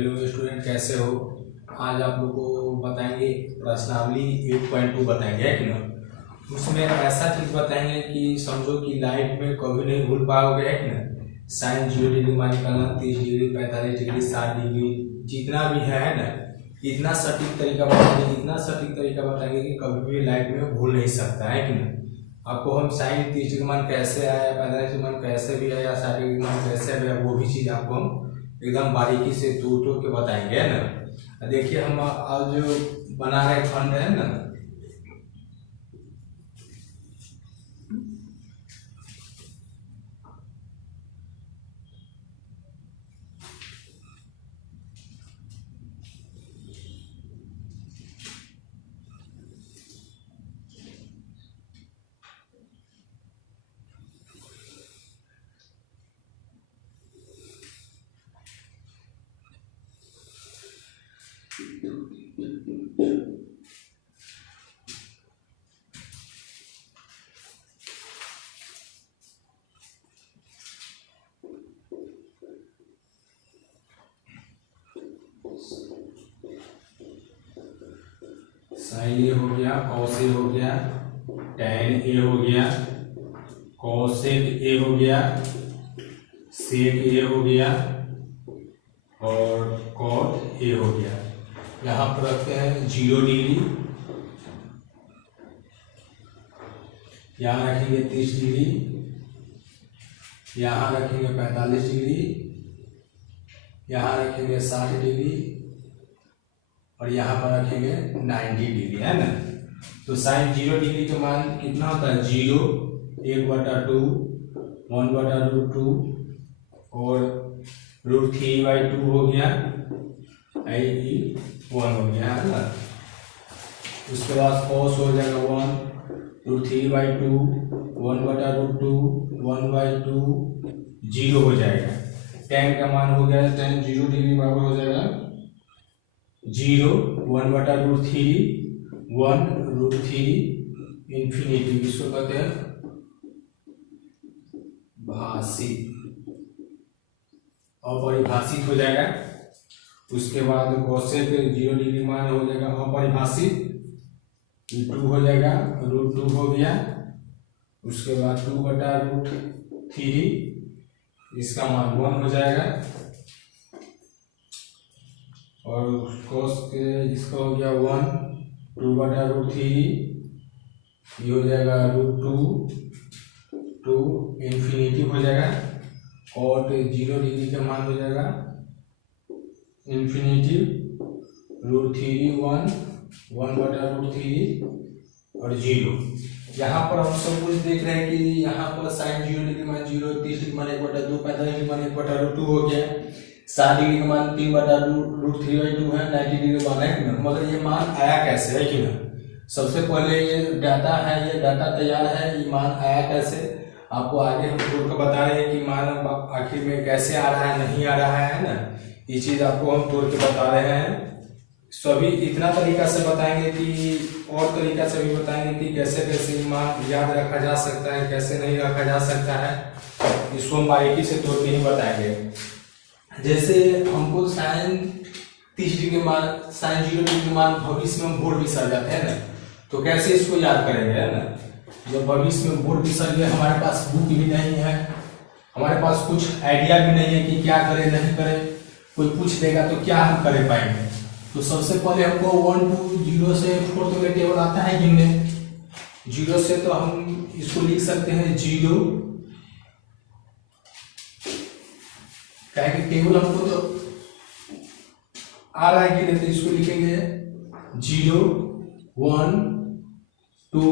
Hello student, कैसे हो। आज आप लोग को बताएंगे प्रश्नावली 8.2 बताएंगे, है कि ना। उसमें ऐसा चीज बताएंगे कि समझो कि लाइफ में कभी नहीं भूल पाओगे, है कि ना। साइन 0 डिग्री मान निकालना, 30 डिग्री, 45 डिग्री, 60 डिग्री, जितना भी है ना, इतना सटीक तरीका बताएंगे, इतना सटीक तरीका बताएंगे कि कभी भी लाइफ में भूल नहीं सकता, है कि ना। आपको हम साइन 30 डिग्री मान कैसे आया, 45 डिग्री मान कैसे भी आया, 60 डिग्री मान कैसे भी आया, वो भी चीज़ आपको हम एकदम बारीकी से तोड़ तोड़ के बताएंगे, है ना। देखिए हम आज जो बना रहे खंड है ना, साइन ए हो गया, कॉस ए हो गया, टैन ए हो गया, कॉसेक ए हो गया, सेक ए हो गया और कॉट ए हो गया। यहाँ पर रखते हैं 0 डिग्री, यहाँ रखेंगे 30 डिग्री, यहाँ रखेंगे 45 डिग्री, यहाँ रखेंगे 60 डिग्री और यहाँ पर रखेंगे 90 डिग्री, है ना। तो साइन 0 डिग्री का मान कितना होता है, 0, 1/2, 1/√2 और √3/2 हो गया, i 1 हो गया, है ना। उसके बाद कॉस हो जाएगा 1, √3/2, 1/√2, 1/2, 0 हो जाएगा। tan का मान हो गया, tan 0 डिग्री बराबर हो जाएगा 0, 1/√3, 1√3 इंफिनिटी, इसको कहते हैं भाषित, अपरिभाषित हो जाएगा। उसके बाद कोसेक 0 डिग्री मान हो जाएगा अपरिभाषित, 2 हो जाएगा, √2 हो गया। उसके बाद 2/√3, इसका मान 1 हो जाएगा और कोस के इसका हो गया 1, 2/√3, ये हो जाएगा √2, 2 इंफिनिटी हो जाएगा। कॉट 0 डिग्री का मान हो जाएगा इंफिनिटी, √3, 1, 1/√3 और 0। यहाँ पर हम सब कुछ देख रहे हैं कि यहाँ पर साइन 0 डिग्री मान 0, 30 डिग्री मान 1/2, 45 डिग्री मान 1/√2 हो गया, 60 डिग्री का मान 3/√3/2 है, 90 डिग्री मान है, मगर ये मान आया कैसे, है कि ना। सबसे पहले ये डाटा है, ये डाटा तैयार है, ये मान आया कैसे, आपको आगे हम तोड़ कर बता रहे हैं कि मान आखिर में कैसे आ रहा है, नहीं आ रहा है ना। ये चीज आपको हम तोड़ के बता रहे हैं। सभी इतना तरीका से बताएंगे कि और तरीका से भी बताएंगे कि कैसे कैसे मान याद रखा जा सकता है, कैसे नहीं रखा जा सकता है, इसको हम बारीकी से तोड़ के ही बताएंगे। जैसे हमको साइन 30 डिग्री मान, साइन 0 डिग्री मान भविष्य में बोर्ड बिसर जाते हैं ना, तो कैसे इसको याद करेंगे, है ना। जब भविष्य में बोर्ड बिसर गए, हमारे पास बुक भी नहीं है, हमारे पास कुछ आइडिया भी नहीं है कि क्या करें नहीं करें, कोई पूछ देगा तो क्या हम कर पाएंगे। तो सबसे पहले हमको 1 to 0 से 4 तक का टेबल आता है गिनने। 0 से तो हम इसको लिख सकते हैं 0, क्या है कि टेबल हमको तो आ रहा है गिनने, तो इसको लिखेंगे 0, 1, 2,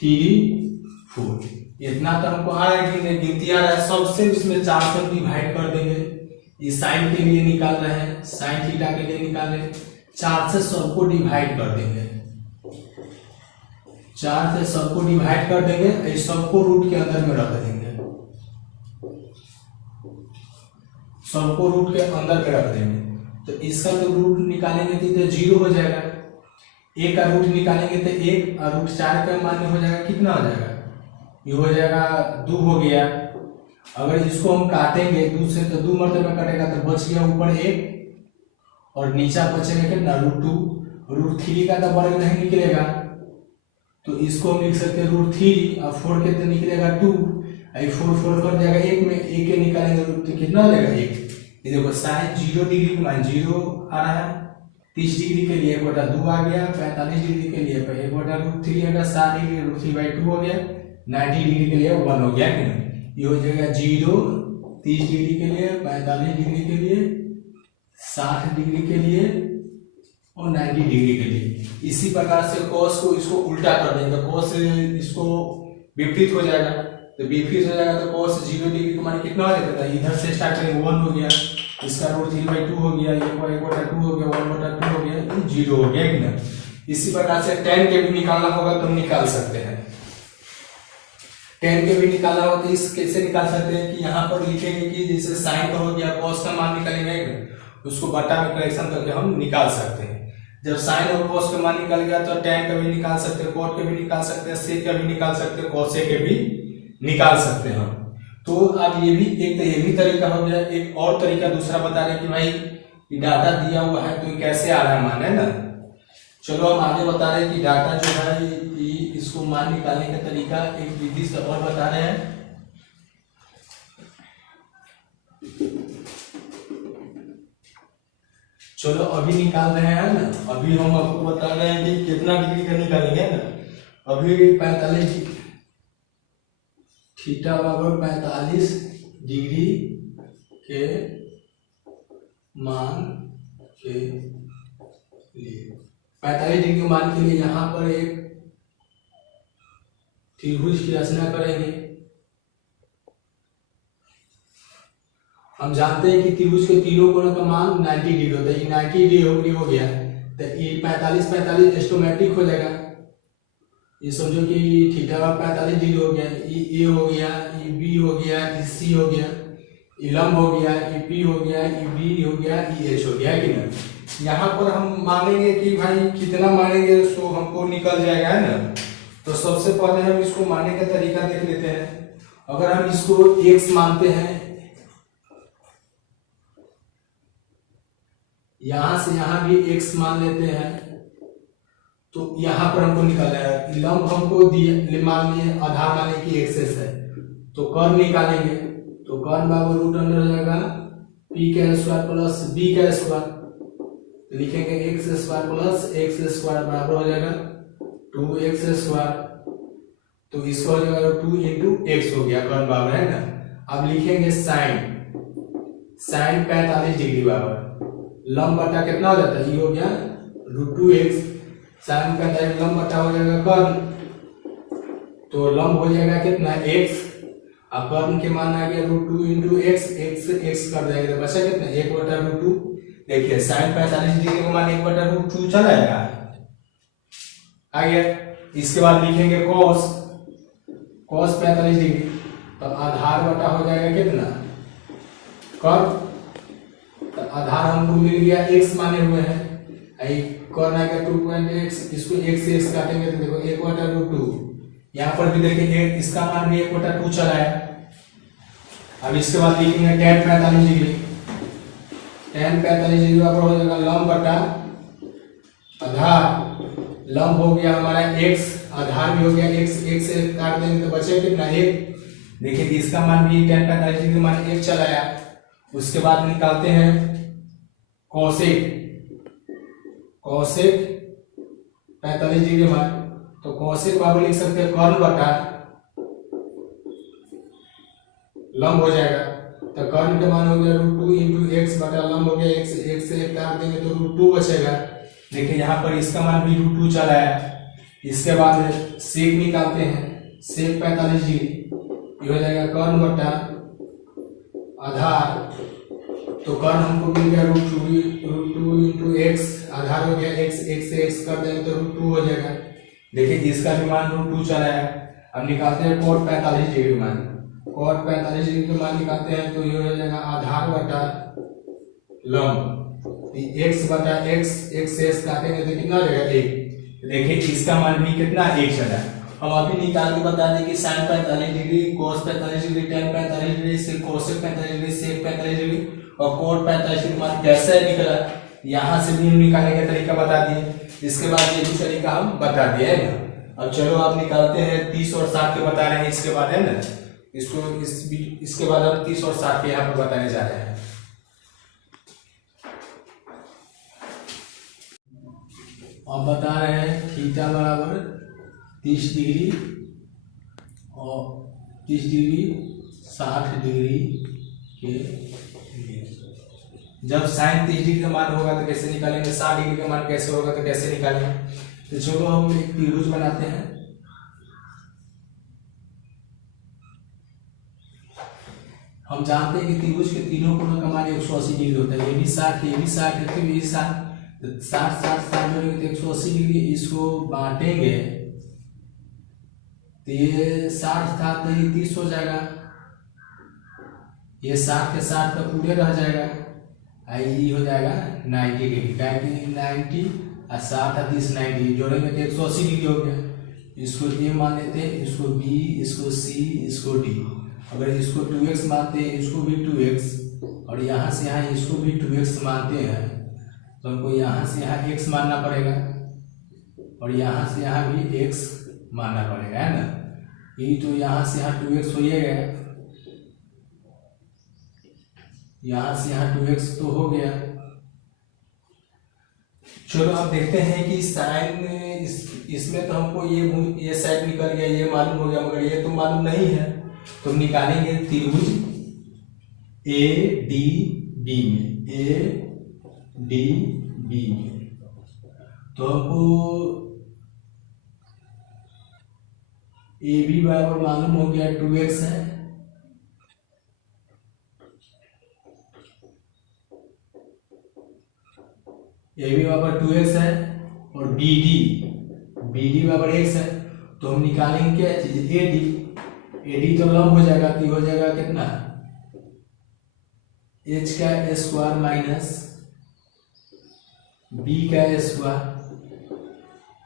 3, 4। इतना तो हमको आ रहा है गिनने, गिनती आ रहा है। सबसे उसमें 4 से डिवाइड कर देंगे, ये साइन के लिए निकाल रहे हैं, साइन थीटा के लिए निकाल रहे हैं, 4 से सबको डिवाइड कर देंगे, 4 से सबको डिवाइड कर देंगे, इस सबको रूट के अंदर में रख देंगे, सबको रूट के अंदर में रख देंगे। तो इसका तो रूट निकालेंगे तो 0 हो जाएगा, 1 का रूट निकालेंगे तो 1 और √4 का मान हो जाएगा, कितना हो जाएगा, ये हो जाएगा 2 हो गया। अगर इसको हम काटेंगे दो से तो 2 मरतबा कटेगा तो बच गया ऊपर 1 और नीचा बचेगा कितना √2। √3 का तो वर्ग नहीं निकलेगा तो इसको हम लिख सकते हैं √3 और 4 के तो निकलेगा 2। 4 कर जाएगा 1 में, 1 के निकालेंगे तो कितना हो जाएगा 1। ये देखो साइन 0 डिग्री मान 0 आ रहा है, 30 डिग्री के लिए 1/2 आ गया, 45 डिग्री के लिए 1/√3 आएगा, 60 डिग्री √3/2 हो गया, 90 डिग्री के लिए 1 हो गया कि नहीं। ये हो जाएगा 0 30 डिग्री के लिए, 45 डिग्री के लिए, 60 डिग्री के लिए और 90 डिग्री के लिए। इसी प्रकार से cos को इसको उल्टा कर देंगे, cos इसको विपरीत हो जाएगा, तो विपरीत हो जाएगा तो cos 0 डिग्री का मान कितना हो जाता है, इधर से स्टार्ट करेंगे 1 हो गया, इसका √3/2 हो गया, 1/2 हो गया, 1/2 हो गया, 0 हो गया कि ना। इसी प्रकार से tan के भी निकालना होगा तो हम निकाल सकते हैं। tan के भी निकालना हो तो इस कैसे निकाल सकते हैं कि यहाँ पर लिखेंगे कि जैसे sin का हो गया, cos का मान निकालेंगे, उसको बटा में करेक्शन करके हम निकाल सकते हैं। जब sin और cos का मान निकल गया तो tan का भी निकाल सकते हैं, cot के भी निकाल सकते हैं, sec का भी निकाल सकते हैं, cos के भी निकाल सकते हैं। तो अब ये भी एक तो ये भी तरीका हो गया। एक और तरीका दूसरा बता रहे कि भाई डाटा दिया हुआ है तो कैसे आ रहा है मान, है ना। चलो हम आगे बता रहे हैं कि डाटा जो है इसको मान निकालने का तरीका एक विधि से और बता रहे हैं। चलो अभी निकाल रहे हैं ना, अभी हम आपको बता रहे हैं कि कितना डिग्री का निकालेंगे ना। अभी 45 थीटा बराबर 45 डिग्री के मान के लिए 45 डिग्री के मान के लिए यहाँ पर एक त्रिभुज की रचना करेंगे। हम जानते हैं कि त्रिभुज के तीनों कोणों का मान 90 डिग्री होता है। ये 90 डिग्री हो गया तो ये 45 एस्टोमेटिक हो जाएगा। ये समझो कि थीटा 45 डिग्री हो गया, ये ए हो गया, ये बी हो गया, ये सी हो गया, ये लंब हो गया, ये पी हो गया, ये बी हो गया, ये एच हो गया कि ना। यहाँ पर हम मानेंगे कि भाई कितना मानेंगे तो हमको निकल जाएगा, है ना। तो सबसे पहले हम इसको मानने का तरीका देख लेते हैं। अगर हम इसको x मानते हैं, यहां से यहां भी x मान लेते हैं, तो यहां पर हमको निकालना है। लंब हमको दिए मान लिए, आधार माने कि एक्सेस है, तो कर्ण निकालेंगे। तो कर्ण बराबर रूट अंडर हो जाएगा p का स्क्वायर प्लस b का स्क्वायर, लिखेंगे x square plus x square बराबर हो जाएगा 2x स्क्वायर। तो इसको हो जाएगा 2 इंटू x हो गया कर्ण बराबर, है ना। अब लिखेंगे साइन 45 डिग्री बराबर लंब बटा कितना हो जाता है, ये हो गया √2x। साइन 45 लंब बटा हो जाएगा कर्ण, तो लंब हो जाएगा कितना x, और कर्ण के मान आ गया √2 इंटू x, x कर देंगे तो बचा कितना 1/√2। देखिए साइन 45 डिग्री का मान 1/√2 चला जाएगा आ गया। इसके बाद लिखेंगे cos 45 डिग्री, तो आधार बटा हो जाएगा कितना कर्ण, तो आधार हमको मिल गया x माने हुए हैं, कर्ण आएगा 2.x, इसको x से x काटेंगे तो देखो 1/√2। यहाँ पर भी देखिए इसका मान भी 1/2 चला है। अब इसके बाद लिखेंगे tan 45 डिग्री, tan 45 डिग्री बराबर हो जाएगा लंब बटा आधार। लंब हो गया हमारा x, आधार भी हो गया x, x से काट देंगे तो बचे कितना 1। देखिए इसका मान भी tan 45 डिग्री मान 1 चला है। उसके बाद निकालते हैं कोसेक 45 डिग्री मान, तो कोसेक बराबर लिख सकते हैं कर्ण बटा लंब हो जाएगा। तो कर्ण के मान हो गया √2 इंटू x बटा लंब हो गया x, x से काट देंगे तो √2 बचेगा। देखिए यहाँ पर इसका मान भी √2 चला है। इसके बाद सेक निकालते हैं, सेक 45 डिग्री, ये हो जाएगा कर्ण बटा आधार। तो कर्ण हमको मिल गया √2 इंटू x, आधार हो गया x, x से x कर देंगे तो √2 हो जाएगा। देखिए इसका भी मान √2 चला है। अब निकालते हैं cot 45 डिग्री मान, cot 45 डिग्री का मान निकालते हैं तो ये हो जाएगा आधार बटा लंब, x बटा x, x से x काटेंगे तो कितना हो जाएगा 1। देखिए इसका मान भी कितना 1 चला है। हम अभी निकाल के बता दें कि sine 45 degree, cos 45 degree, tan 45 degree, cosec 45 degree, sec 45 degree और कोट 45 डिग्री मान कैसे निकला, यहाँ से भी निकालने का तरीका बता दिए। इसके बाद ये भी तरीका हम बता दिए है ना। अब चलो आप निकालते हैं 30 और 60 के बता रहे हैं इसके बाद है ना, इसके बाद हम 30 और 60 के यहाँ पर बताने जा रहे हैं। अब बता रहे हैं थीटा बराबर 30 डिग्री और 30 डिग्री 60 डिग्री के लिए जब साइन 30 डिग्री का मान होगा तो कैसे निकालेंगे, 60 डिग्री का मान कैसे होगा तो कैसे निकालेंगे। तो चलो हम एक त्रिभुज बनाते हैं। हम जानते हैं कि त्रिभुज के तीनों कोणों का मान 180 डिग्री होता है। ये भी 60, ये भी 60 है, फिर ये 60, 60 60 60 जोड़ेंगे तो 180 डिग्री। इसको बांटेंगे तो ये 60 था तो ये 30 हो जाएगा, ये 60 के 60 का पूरे रह जाएगा, ये हो जाएगा 90 डिग्री। क्या कि 90 और 60 और 30 90 जोड़ेंगे तो 180 डिग्री हो गया। इसको ए मान लेते हैं, इसको बी, इसको सी, इसको डी। अगर इसको 2x मानते हैं, इसको भी 2x और यहाँ से यहाँ इसको भी 2x मानते हैं तो हमको यहाँ से यहाँ x मानना पड़ेगा और यहाँ से यहाँ भी x मानना पड़ेगा है ना। ये तो यहाँ से यहाँ 2x हो ही गया, यहाँ से यहाँ 2x तो हो गया। चलो अब देखते हैं कि साइन इसमें तो हमको ये साइड निकल गया, ये मालूम हो गया, मगर ये तो मालूम नहीं है। तो हम निकालेंगे त्रिभुज ए डी बी में, ए डी बी में। तो हमको ए बी बराबर मालूम हो गया 2x है, ए बी बराबर 2x है और बी डी बराबर x है। तो हम निकालेंगे क्या चीज, ए डी तो लंब हो जाएगा, तो हो जाएगा कितना h का स्क्वायर माइनस b का स्क्वायर,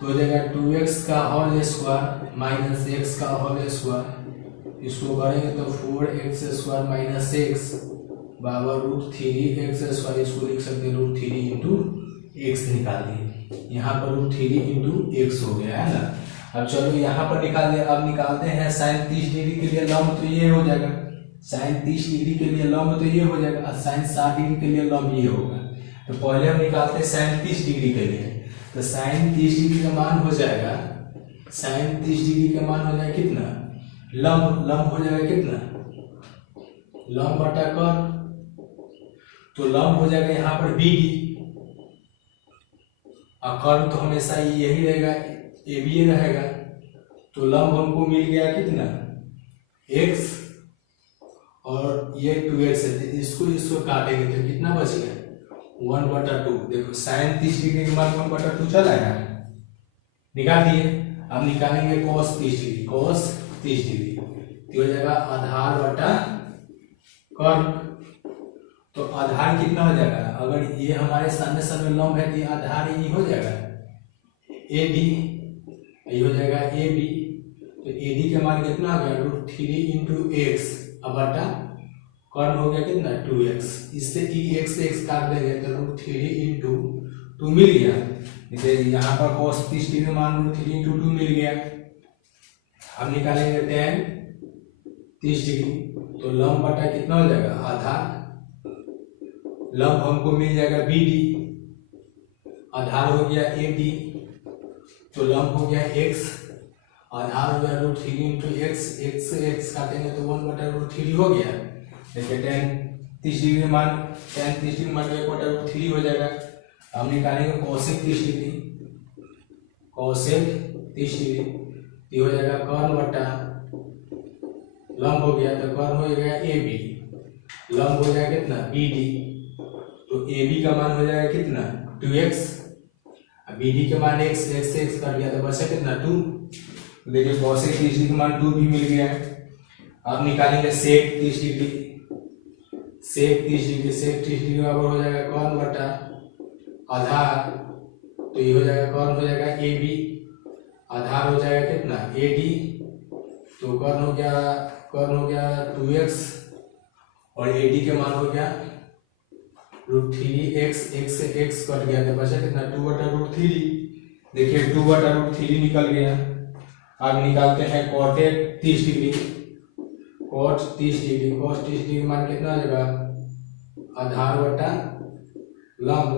तो हो जाएगा 2x का होल स्क्वायर माइनस x का होल स्क्वायर। इसको करेंगे तो 4x स्क्वायर माइनस x बराबर √3x स्क्वायर। इसको लिख सकते हैं √3 इंटू x निकाल दिए, यहाँ पर √3 इंटू x हो गया है ना। अब चलो यहाँ पर निकाल दे। अब निकालते हैं साइन 30 डिग्री के लिए लंब, तो ये हो जाएगा साइन 30 डिग्री के लिए लंब, तो ये हो जाएगा, और साइन 60 डिग्री के लिए लंब ये होगा। तो पहले हम निकालते हैं साइन 30 डिग्री के लिए। तो साइन 30 डिग्री का मान हो जाएगा, साइन 30 डिग्री का मान हो जाएगा कितना, लंब हो जाएगा कितना, लंब बटा कर्व। तो लंब हो जाएगा यहाँ पर बी डी और कर्व तो हमेशा यही रहेगा, ए बी रहेगा। तो लंब हमको मिल गया कितना x और ये 2x है। इसको काटेंगे तो कितना बच गया 1/2। देखो साइन 30 डिग्री के मान 1/2 चला है, निकाल दिए। अब निकालेंगे cos 30 डिग्री, cos 30 डिग्री तो हो जाएगा आधार बटा कर्व। तो आधार कितना हो जाएगा, अगर ये हमारे सामने लंब है तो आधार ये हो जाएगा ए डी, ये हो जाएगा ए बी। तो ए डी का मान कितना हो गया √3 इंटू एक्स अब बटा कर्व हो गया कितना 2x। इससे x से x काट देंगे तो √3 इंटू 2 मिल गया। जैसे यहाँ पर cos 30 डिग्री मान √3 इंटू 2 मिल गया। अब निकालेंगे tan 30 डिग्री, तो लंब बटा कितना हो जाएगा आधार। लंब हमको मिल जाएगा बी डी, आधार हो गया ए डी, तो लंब हो गया x, आधार हो गया √3 इंटू एक्स, एक्स से एक्स काटेंगे तो 1/√3 हो गया। देखिए tan 30 डिग्री मान 1/√3 हो जाएगा। अब निकालेंगे कोसेक 30 डिग्री, कोसेक 30 डिग्री ये हो जाएगा कर्व बटा लंब हो गया, तो कर्व हो गया ए बी, लंब हो जाएगा कितना बी डी। तो ए बी का मान हो जाएगा कितना 2x, बी डी के मान x, x से x कट गया तो बचा कितना 2। देखिए कोसेक 30 डिग्री का मान 2 भी मिल गया। अब निकालेंगे सेक 30 डिग्री, सेक 30 डिग्री, सेक 30 डिग्री बराबर हो जाएगा कर्व बटा आधार, तो ये हो जाएगा कर्व हो जाएगा ए बी, आधार हो जाएगा कितना AD, तो कर्ण हो गया 2x और AD के मान हो गया √3x, x से x कट गया तो बचा कितना 2/√3। देखिए 2/√3 निकल गया। अब निकालते हैं cot 30 डिग्री, cot 30 डिग्री मान कितना आ जाएगा आधार बटा लंब।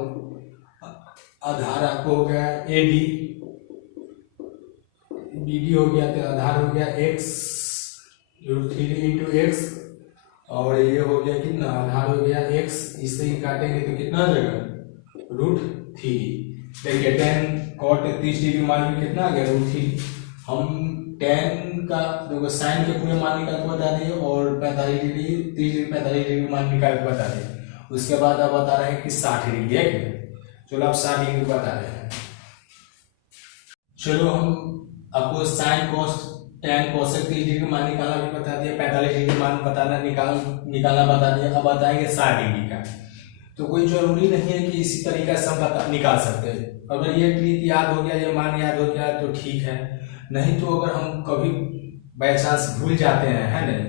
आधार आपको हो गया AD, BD हो गया तो आधार हो गया x √3 × x और ये हो गया कितना आधार हो गया x, इससे ही काटेंगे तो कितना आ जाएगा √3। देखिए tan cot 30 डिग्री मान भी कितना आ गया √3। हम tan का देखो साइन के पूरे मान निकाल के बता दिए और 45 डिग्री 30 डिग्री 45 डिग्री मान निकाल के बता दिए। उसके बाद आप बता रहे हैं कि 60 डिग्री है क्या। चलो आप 60 डिग्री बता रहे हैं। चलो हम आपको sine cos tan cosec 30 degree मान निकालना भी बता दिया, 45 डिग्री मान बताना निकालना बता दिया। अब बताएंगे 60 डिग्री का। तो कोई जरूरी नहीं है कि इसी तरीका से हम निकाल सकते हैं। अगर ये ट्रिक याद हो गया, ये मान याद हो गया तो ठीक है, नहीं तो अगर हम कभी बाई चांस भूल जाते हैं है नहीं,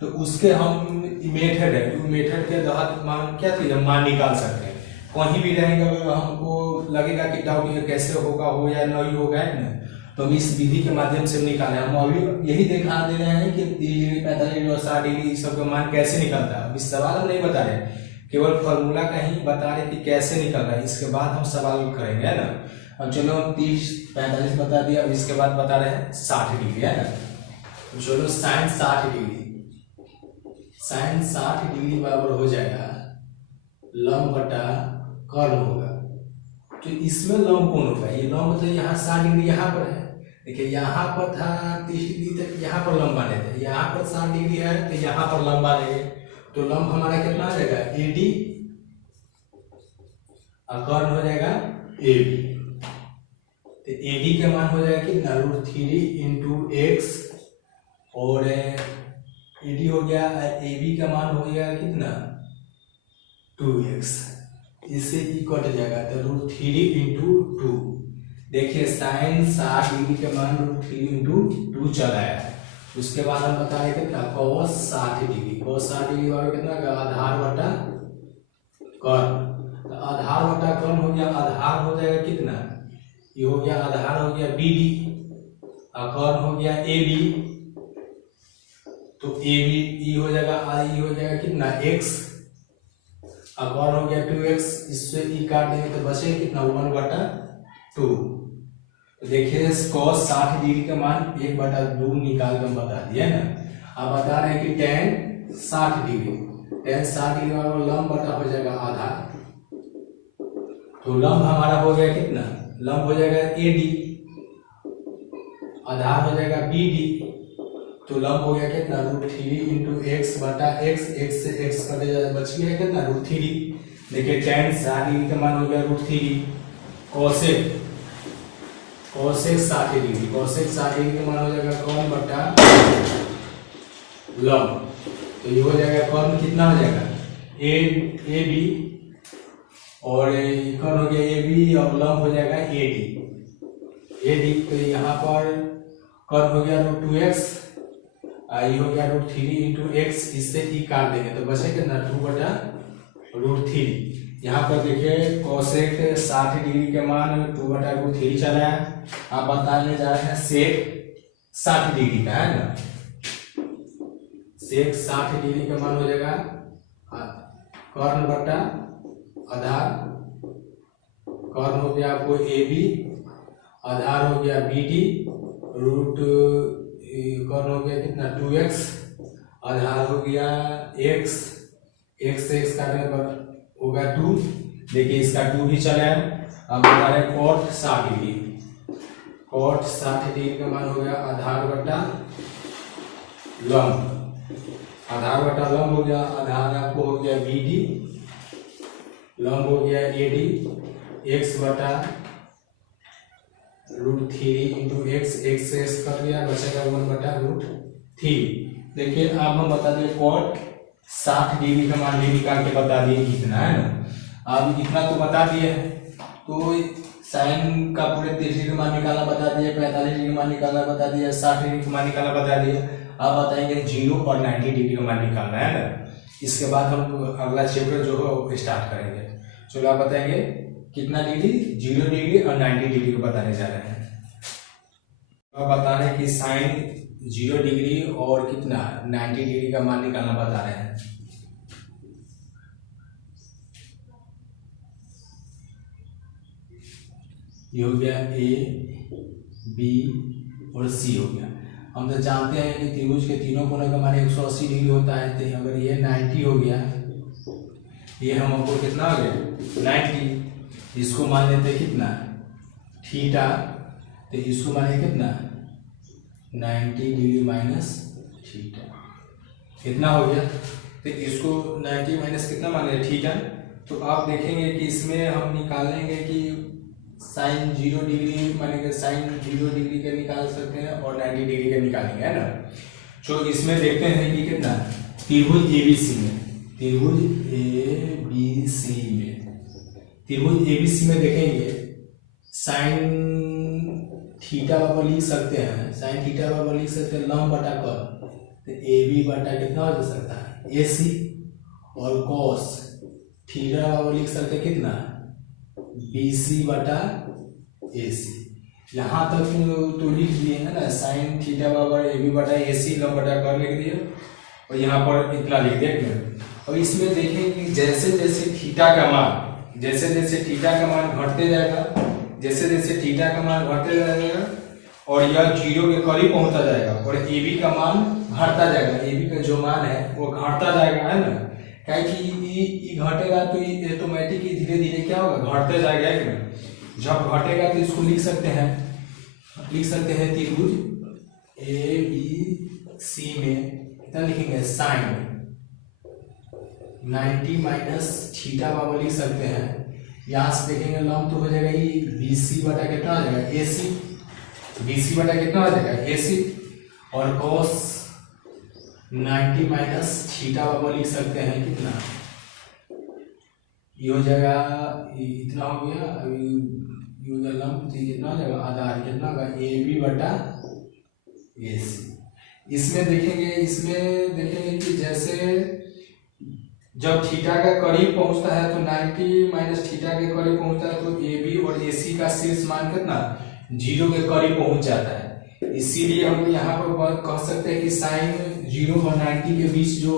तो उसके हम मेथड है, मेथड के तहत मान क्या चीज मान निकाल सकते हैं। कहीं भी रहेंगे अगर हमको लगेगा कि डाउट ये कैसे होगा हो या नहीं होगा है ना, तो हम इस विधि के माध्यम से निकाले। हम अभी यही देखा दे रहे हैं कि 30 डिग्री 45 डिग्री और 60 डिग्री सबका मान कैसे निकलता है। इस सवाल हम नहीं बता रहे, केवल फॉर्मूला का ही बता रहे कि कैसे निकल रहा है। इसके बाद हम सवाल करेंगे है ना। अब चलो हम 30 45 बता दिया, अब इसके बाद बता रहे हैं 60 डिग्री है ना। तो चलो साइन 60 डिग्री बराबर हो जाएगा लंब बटा कर्ण होगा। तो इसमें लंब कौन होगा, ये लंब मतलब यहाँ 60 डिग्री यहाँ पर है। देखिए यहाँ पर था 30 डिग्री तक, यहाँ पर लंब आने थे, यहाँ पर 60 डिग्री है तो यहाँ पर लंब आने। तो लंब हमारा कितना आ जाएगा AD और कर्ण हो जाएगा AB। तो AD के मान हो जाएगा कितना √3 × x और AD हो गया, AB का मान हो गया कितना 2x, इससे ई कट जाएगा तो √3 × 2। देखिए साइन 60 डिग्री के मान √3 × 2 चला है। उसके बाद हम बता रहे कितना cos 60 डिग्री वाला कितना आधार बटा कर्ण। तो आधार बटा कर्ण हो गया, आधार हो जाएगा कितना, ये हो गया आधार हो गया BD और कर्ण हो गया AB। तो AB ई हो जाएगा कितना x और कर्ण हो गया 2x, इससे ई काट देंगे तो बचेगा कितना 1/2। तो देखिए cos 60 डिग्री का मान 1/2 निकाल कर बता दिया ना। अब बता रहे हैं कि tan 60 डिग्री वाला लंब बटा हो जाएगा आधार। तो लंब हमारा हो गया कितना, लंब हो जाएगा AD, आधार हो जाएगा BD। तो लंब हो गया कितना √3 × x बटा x, x से x कटे जाए बच गया कितना √3। देखिए tan 60 डिग्री का मान हो गया √3, cosec 60 डिग्री का मान हो जाएगा कर्ण बटा लंब। तो ये हो जाएगा कर्ण कितना हो जाएगा AB और कर्ण हो गया AB और लंब हो जाएगा AD। तो यहाँ पर कर्ण हो गया √2x, ये हो गया √3 × x, इससे ई काट देंगे तो बचे कितना 2/√3। यहाँ पर देखिए cosec 60 डिग्री के मान 2/√3 चला है। आप बताने जा रहे हैं sec 60 डिग्री का है ना। sec 60 डिग्री का मान हो जाएगा कर्ण बटा आधार। कर्ण हो गया आपको AB, आधार हो गया BD, कर्ण हो गया कितना 2x, आधार हो गया x से x काटने पर होगा 2। देखिए इसका 2 भी चला है। अब बता रहे cot 60 डिग्री का मान हो गया आधार बटा लंब। हो गया, आधार आपको हो गया BD, लंब हो गया AD, x बटा √3 × x, x से x कट गया बचेगा 1/√3। देखिए अब हम बता दें cot 60 डिग्री का मान भी निकाल के बता दिए कितना है ना। अब इतना तो बता दिए हैं, तो साइन का पूरे 30 डिग्री मान निकालना बता दिया, 45 डिग्री मान निकालना बता दिया, 60 डिग्री का मान निकालना बता दिया। अब बताएंगे 0 और 90 डिग्री का मान निकालना है ना। इसके बाद हम अगला चैप्टर जो है वो स्टार्ट करेंगे। चलो आप बताएंगे कितना डिग्री, 0 डिग्री और 90 डिग्री को बताने जा रहे हैं। अब बता रहे हैं कि साइन 0 डिग्री और कितना 90 डिग्री का मान निकालना बता रहे हैं। ये हो गया ए, बी और सी हो गया। हम तो जानते हैं कि त्रिभुज के तीनों कोनों का मान 180 डिग्री होता है। तो अगर ये 90 हो गया, ये हमको कितना हो गया 90, इसको मान लेते कितना थीटा, तो इसको मान लेते कितना 90 डिग्री माइनस थीटा, कितना हो गया। तो इसको 90 माइनस कितना मान लिया थीटा। तो आप देखेंगे कि इसमें हम निकाल लेंगे कि साइन 0 डिग्री मानेंगे, साइन 0 डिग्री का निकाल सकते हैं और 90 डिग्री का निकालेंगे, है ना। तो इसमें देखते हैं कि कितना त्रिभुज एबीसी में, त्रिभुज एबीसी में, त्रिभुज एबीसी में देखेंगे साइन थीटा बराबर लिख सकते हैं, साइन थीटा बराबर लिख सकते हैं लंब बटा कर्ल। तो ए बी बटा कितना हो सकता है ए सी, और कॉस थीटा बराबर लिख सकते हैं कितना बी सी बटा ए सी। यहाँ तक तो लिख दिए है ना, साइन थीटा बराबर ए बी बटा ए सी लंब बटा कर्ल लिख दिए, और यहाँ पर इतना लिख दिया। और इसमें देखें कि जैसे जैसे थीटा का मान, जैसे जैसे थीटा का मान घटते जाएगा, जैसे जैसे थीटा का मान घटते जाएगा और यह 0 के करीब पहुंचता जाएगा, और ए बी का मान घटता जाएगा, ए बी का जो मान है वो घटता जाएगा, है ना। क्या कि ये घटेगा तो ये ऑटोमेटिक धीरे धीरे क्या होगा घटते जाएगा, है ना। जब घटेगा तो इसको लिख सकते हैं त्रिभुज ए बी सी में कितना लिखेंगे साइन 90 माइनस थीटा बराबर लिख सकते हैं। यहाँ से देखेंगे लंब तो हो जाएगा ये बी सी बटा कितना हो जाएगा ए सी, बी सी बटा कितना हो जाएगा ए सी, और कॉस 90 माइनस थीटा बराबर लिख सकते हैं कितना, ये हो जाएगा इतना हो गया। अभी ये हो गया लंब, कितना हो जाएगा आधार कितना होगा ए बी बटा ए सी। इसमें देखेंगे कि जैसे जब थीटा का करीब पहुंचता है तो 90 माइनस थीटा के करीब पहुंचता है तो ए बी और ए सी का शीर्ष मान कितना 0 के करीब पहुंच जाता है। इसीलिए हम यहाँ पर कह सकते हैं कि साइन 0 और 90 के बीच जो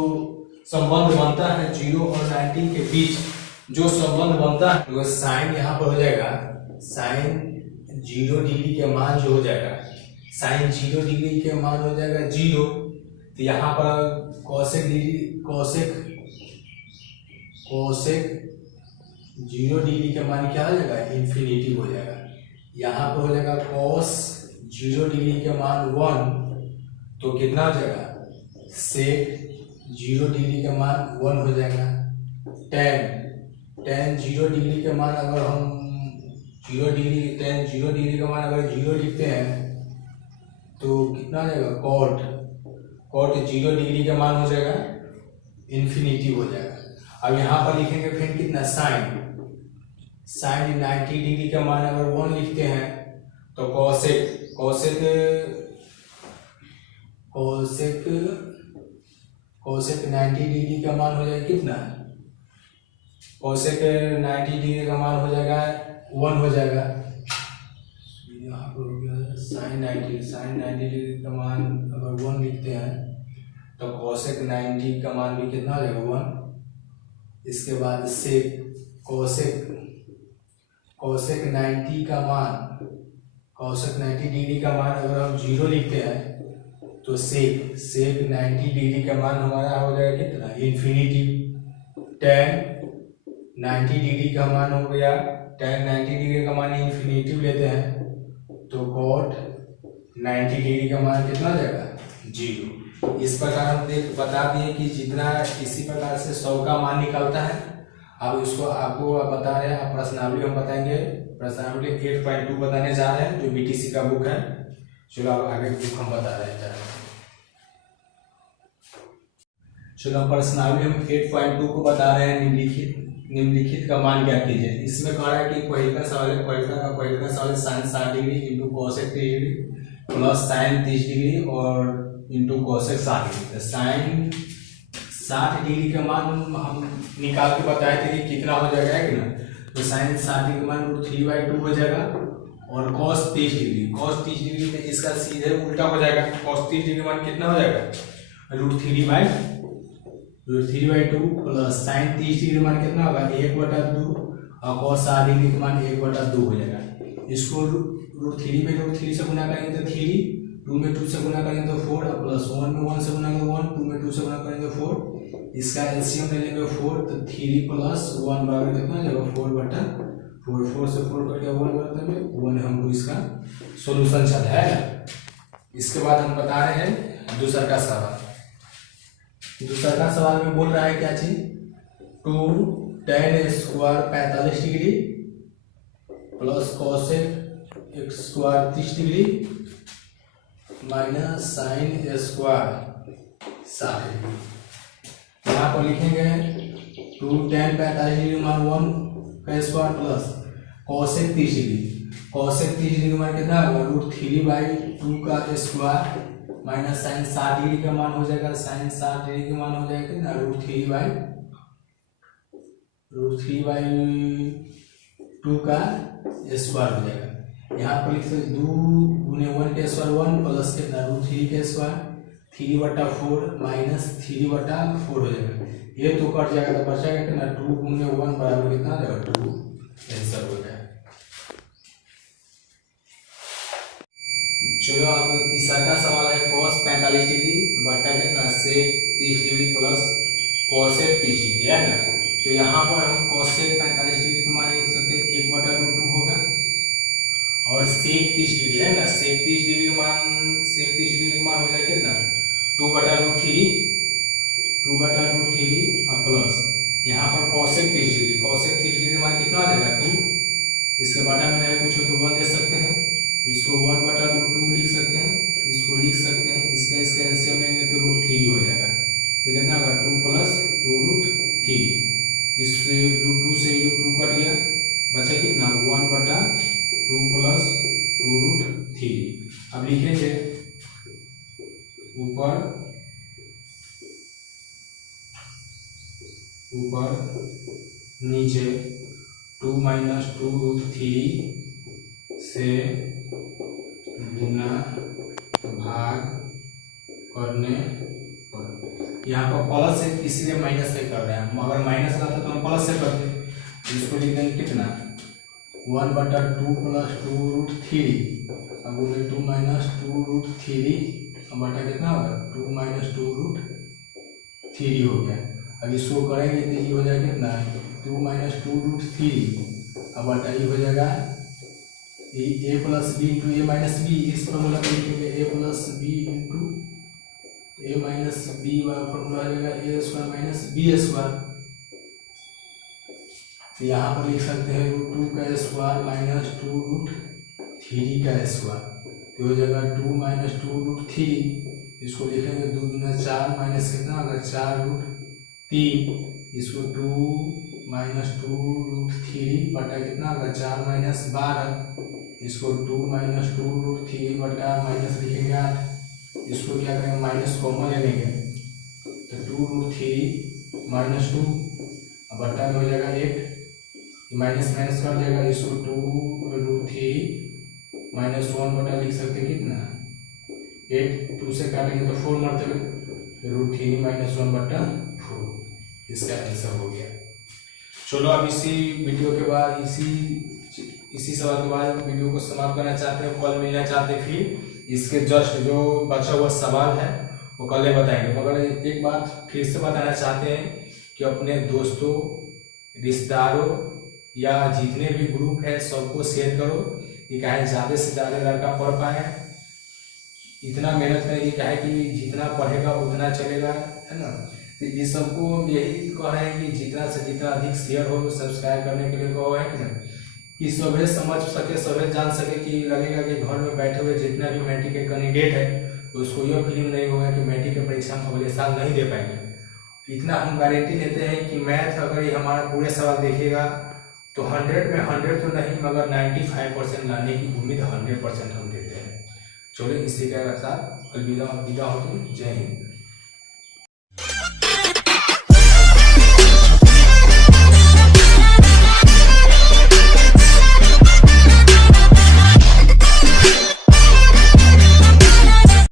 संबंध बनता है, 0 और 90 के बीच जो संबंध बनता है, तो साइन यहाँ पर हो जाएगा साइन 0 डिग्री के मान जो हो जाएगा, साइन 0 डिग्री के मान हो जाएगा 0। तो यहाँ पर कोसेक 0 डिग्री के मान क्या हो जाएगा इन्फिनिटी हो जाएगा। यहाँ पर हो जाएगा कॉस 0 डिग्री के मान 1, तो कितना हो जाएगा सेक 0 डिग्री के मान 1 हो जाएगा। टेन 0 डिग्री के मान अगर हम 0 डिग्री का मान अगर 0 लिखते हैं तो कितना हो जाएगा कॉट 0 डिग्री का मान हो जाएगा इन्फिनिटी हो जाएगा। अब यहाँ पर लिखेंगे फिर कितना साइन 90 डिग्री का मान अगर 1 लिखते हैं तो कोसेक 90 डिग्री का मान हो जाएगा कितना, कोसेक 90 डिग्री का मान हो जाएगा 1 हो जाएगा। यहाँ पर हो गया साइन 90 डिग्री का मान अगर 1 लिखते हैं तो कोसेक 90 का मान भी कितना हो जाएगा 1। इसके बाद सेक कोसेक 90 का मान, कोसेक 90 डिग्री का मान अगर हम 0 लिखते हैं तो सेक 90 डिग्री का मान हमारा हो जाएगा कितना इन्फिनिटी। टेन 90 डिग्री का मान हो गया, टेन 90 डिग्री का मान इन्फिनिटी लेते हैं तो कॉट 90 डिग्री का मान कितना हो जाएगा 0। इस प्रकार हम बता दिए कि जितना इसी प्रकार से 100 का मान निकलता है। अब इसको आपको बता रहे हैं, प्रश्नावली हम बताएंगे, प्रश्नावली 8.2 बताने जा रहे हैं जो बीटीसी का बुक है। चलो अब आगे बुक हम बता रहे हैं। चलो प्रश्नावली हम 8.2 को बता रहे हैं, निम्नलिखित का मान क्या कीजिए। इसमें कह रहा है कि पहला सवाल है sine 60 degree into cosec 30 degree plus sine 30 degree और इंटू कोसेक 60 डिग्री। तो साइन 60 डिग्री का मान हम निकाल के बताए थे कि कितना हो जाएगा है कि ना। तो साइन 60 डिग्री का मान √3/2 हो जाएगा और cos 30 डिग्री में इसका सीधे उल्टा हो जाएगा। cos 30 डिग्री मान कितना हो जाएगा √3/2 प्लस साइन 30 डिग्री मान कितना होगा 1/2 और cos 60 डिग्री का मान 1/2 हो जाएगा। इसको √3 से गुना करेंगे तो 3, 2 में 2 से गुना करेंगे तो 4 और प्लस 1 में 1 से गुना करेंगे 1, 2 में 2 से गुना करेंगे तो 4। इसका एलसीएम ले लेंगे 4, तो 3 प्लस 1 बराबर कितना हो जाएगा 4/4। 4 से 4 कट गया 1 हमको इसका सोल्यूशन चल है। इसके बाद हम बता रहे हैं दूसरा का सवाल में बोल रहा है क्या चीज 2 tan² 45 degree plus cosec x² 30 degree minus sine A² 60 degree. यहाँ पर लिखेंगे 2 tan 45 डिग्री मान 1 का स्क्वायर प्लस कोसेक 30 डिग्री मान कितना होगा √3/2 का स्क्वायर माइनस साइन 60 डिग्री का मान हो जाएगा। साइन 60 डिग्री का मान हो जाएगा कितना √3/2 का स्क्वायर हो जाएगा। यहाँ पर लिख सकते 2 × 1 का स्क्वायर 1 प्लस कितना √3 का स्क्वायर 3/4 माइनस 3/4 हो जाएगा। ये तो कट जाएगा तो बचेगा कितना 2 × 1 बराबर कितना हो जाएगा 2। आंसर हो गया। चलो अब तीसरा का सवाल है cos 45 डिग्री बटा कितना sec 30 degree plus cosec 30 degree है ना। तो यहाँ पर हम कोसेक 45 डिग्री का मान लिख सकते हैं 1/√2 होगा और sec 30 डिग्री है ना। sec 30 डिग्री का मान हो जाएगा कितना 2/√3 और प्लस यहाँ पर कोसेक 30 डिग्री मान कितना आ जाएगा 2। इसके बारे में नहीं पूछो तो 1 दे सकते हैं, इसको 1/√2 लिख सकते हैं, इसको लिख सकते हैं, इसका एलसीएम लेंगे तो √3 हो जाएगा। तो कितना होगा 2 + 2√3। इससे √2 से 2 कट गया बचा कितना 1/2 + 2√3। अब लिखेंगे ऊपर नीचे 2 - 2√3 से गुना भाग करने पर यहाँ पर प्लस है इसलिए माइनस से कर रहे हैं। अगर माइनस रहता तो हम प्लस से करते। इसको लिख देंगे कितना 1/2 + 2√3 अब 2 - 2√3 बटा कितना होगा 2 - 2√3 हो गया। अब इसको करेंगे तो ये हो जाएगा कितना 2 - 2√3 अब बटा ये हो जाएगा a + b × a - b। इस फॉर्मूला को लिखेंगे a + b × a - b वाला फॉर्मूला आ जाएगा a² - b²। तो यहाँ पर लिख सकते हैं √2 का स्क्वायर माइनस 2√3 का स्क्वायर। तो हो जाएगा 2 - 2√3। इसको लिखेंगे 2 × 4 माइनस कितना होगा 4√3। इसको 2 - 2√3 बटा कितना होगा 4 - 12। इसको 2 - 2√3 बटा माइनस लिखेंगे 8। इसको क्या करेंगे माइनस कॉमन ले लेंगे तो 2√3 - 2 बटा में हो जाएगा 8 माइनस कर जाएगा। इसको 2√3 - 1 बटा लिख सकते हैं कितना 8। 2 से काटेंगे तो 4 मरते √3 - 1/4 इसका आंसर हो गया। चलो अब इसी वीडियो के बाद इसी सवाल के बाद वीडियो को समाप्त करना चाहते हैं, कल मिलना चाहते हैं। फिर इसके जस्ट जो बचा हुआ सवाल है वो कल बताएंगे। मगर एक बात फिर से बताना चाहते हैं कि अपने दोस्तों रिश्तेदारों या जितने भी ग्रुप है सबको शेयर करो कि काहे ज़्यादा से ज़्यादा लड़का पढ़ पाए। इतना मेहनत करें कि काहे कि जितना पढ़ेगा उतना चलेगा है ना। तो ये सबको यही कह रहे हैं कि जितना से जितना अधिक शेयर हो सब्सक्राइब करने के लिए कहो है कि ना, कि सभी समझ सके सभी जान सके कि लगेगा कि घर में बैठे हुए जितना भी मैट्रिक के कैंडिडेट है उसको यह फीलिंग नहीं होगा कि मैट्रिक की परीक्षा हम अगले साल नहीं दे पाएंगे। इतना हम गारंटी लेते हैं कि मैथ अगर ये हमारा पूरे सवाल देखेगा तो 100 में 100 तो नहीं मगर 95% लाने की उम्मीद 100% हम देते हैं। चलो इसी के साथ अलविदा होती, जय हिंद।